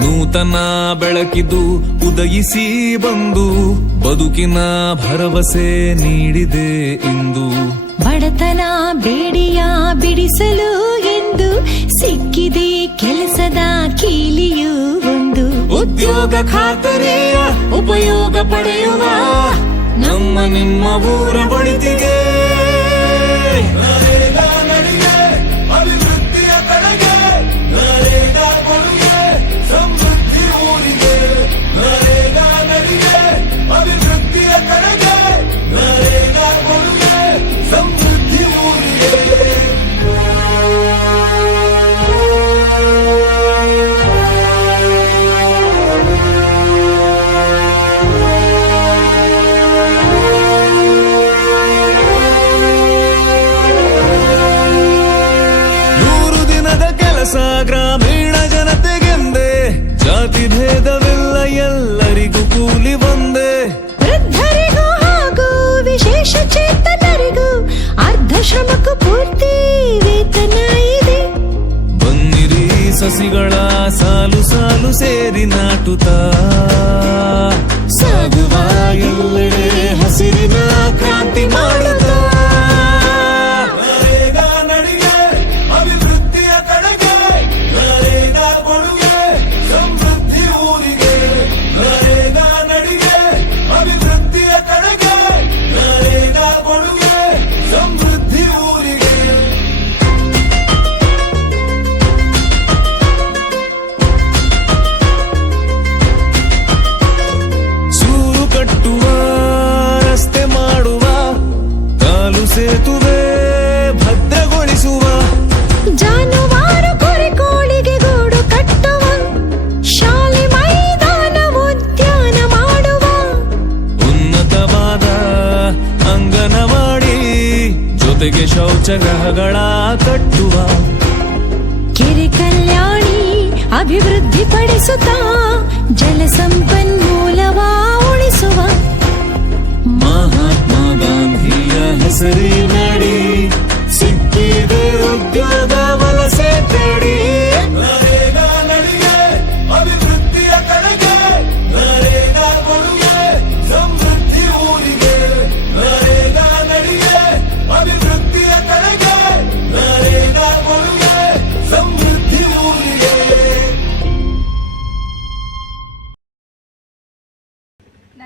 ನೂತನ ಬೆಳಕಿದು ಉದಯಿಸಿ ಬಂದು ಬದುಕಿನ ಭರವಸೆ ನೀಡಿದೆ ಇಂದು. ಬಡತನ ಬೇಡಿಯ ಬಿಡಿಸಲು ಎಂದು ಸಿಕ್ಕಿದೆ ಕೆಲಸದ ಕೀಲಿಯು ಒಂದು. ಉದ್ಯೋಗ ಖಾತರಿಯ ಉಪಯೋಗ ಪಡೆಯುವ ನಮ್ಮ ನಿಮ್ಮ ಊರ ಬಳಿತಿಗೆ ಕೆಲಸ ಗ್ರಾಮೀಣ ಜನತೆಗೆಂದೇ ಜಾತಿ ಭೇದವಿಲ್ಲ ಎಲ್ಲರಿಗೂ ಕೂಲಿ ಬಂದೆ ವೃದ್ಧರಿಗೂ ಹಾಗೂ ವಿಶೇಷ ಚೇತನರಿಗೂ ಅರ್ಧ ಶ್ರಮಕ್ಕೂ ಪೂರ್ತಿ ವೇತನ ಇದೆ ಬನ್ನಿರಿ ಸಸಿಗಳ ಸಾಲು ಸಾಲು ಸೇರಿ ನಾಟುತ್ತಾ ಶೌಚಾಲಯಗಳ ಕಟ್ಟುವ. ಕಿರಿ ಕಲ್ಯಾಣಿ ಅಭಿವೃದ್ಧಿ ಪಡಿಸುತ್ತಾ ಜಲ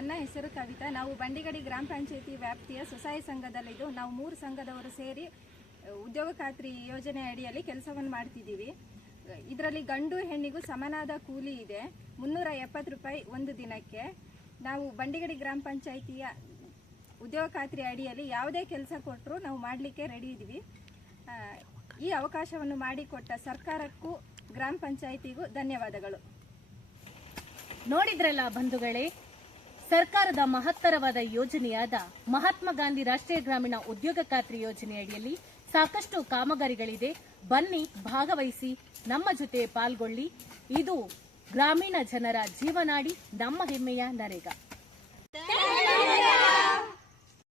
ನನ್ನ ಹೆಸರು ಕವಿತಾ. ನಾವು ಬಂಡಿಗಡಿ ಗ್ರಾಮ ಪಂಚಾಯತಿ ವ್ಯಾಪ್ತಿಯ ಸ್ವಸಹಾಯ ಸಂಘದಲ್ಲಿದ್ದು, ನಾವು ಮೂರು ಸಂಘದವರು ಸೇರಿ ಉದ್ಯೋಗ ಖಾತ್ರಿ ಯೋಜನೆ ಅಡಿಯಲ್ಲಿ ಕೆಲಸವನ್ನು ಮಾಡ್ತಿದ್ದೀವಿ. ಇದರಲ್ಲಿ ಗಂಡು ಹೆಣ್ಣಿಗೂ ಸಮನಾದ ಕೂಲಿ ಇದೆ. ಮುನ್ನೂರ ಎಪ್ಪತ್ತು ರೂಪಾಯಿ ಒಂದು ದಿನಕ್ಕೆ. ನಾವು ಬಂಡಿಗಡಿ ಗ್ರಾಮ ಪಂಚಾಯಿತಿಯ ಉದ್ಯೋಗ ಖಾತ್ರಿ ಅಡಿಯಲ್ಲಿ ಯಾವುದೇ ಕೆಲಸ ಕೊಟ್ಟರು ನಾವು ಮಾಡಲಿಕ್ಕೆ ರೆಡಿ ಇದ್ದೀವಿ. ಈ ಅವಕಾಶವನ್ನು ಮಾಡಿಕೊಟ್ಟ ಸರ್ಕಾರಕ್ಕೂ, ಗ್ರಾಮ ಪಂಚಾಯಿತಿಗೂ ಧನ್ಯವಾದಗಳು. ನೋಡಿದ್ರಲ್ಲ ಬಂಧುಗಳೇ ಸರ್ಕಾರದ ಮಹತ್ತರವಾದ ಯೋಜನೆಯಾದ ಮಹಾತ್ಮ ಗಾಂಧಿ ರಾಷ್ಟ್ರೀಯ ಗ್ರಾಮೀಣ ಉದ್ಯೋಗ ಖಾತ್ರಿ ಯೋಜನೆಯಡಿಯಲ್ಲಿ ಸಾಕಷ್ಟು ಕಾಮಗಾರಿಗಳಿದೆ. ಬನ್ನಿ, ಭಾಗವಹಿಸಿ, ನಮ್ಮ ಜೊತೆ ಪಾಲ್ಗೊಳ್ಳಿ. ಇದು ಗ್ರಾಮೀಣ ಜನರ ಜೀವನಾಡಿ, ನಮ್ಮ ಹೆಮ್ಮೆಯ ನರೇಗಾ.